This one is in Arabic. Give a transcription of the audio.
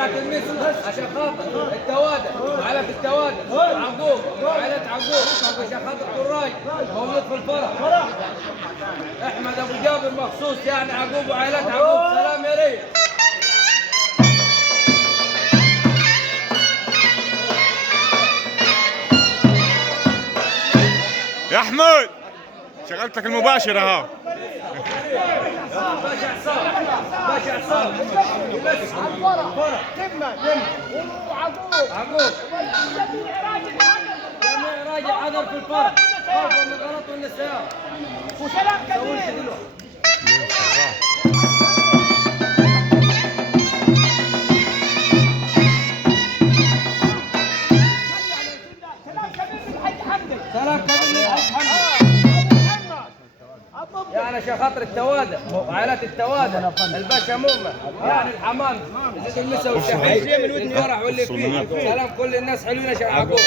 عشان خاطر التوادع وعائلة التوادع عقوب وعائلة عقوب عشان خاطر قراي موجود في الفرح. احمد ابو جابر مخصوص يعني عقوب وعائلة عقوب. سلام يا ريت. يا حمود شغلت لك المباشر اهو. باشا عصام باشا عصام بس فرح عقوب جميع راجل حضر في الفرح خوفا من الغلط والنسيان وسلام كبير. سلام كبير للحاج حمد. يعني عشان خاطر التوادع وعائلات التوادع الباشا مومه يعني الحمام زيد المسا والشحيح الفرح واللي فيه. سلام كل الناس حلوين عشان عقوب.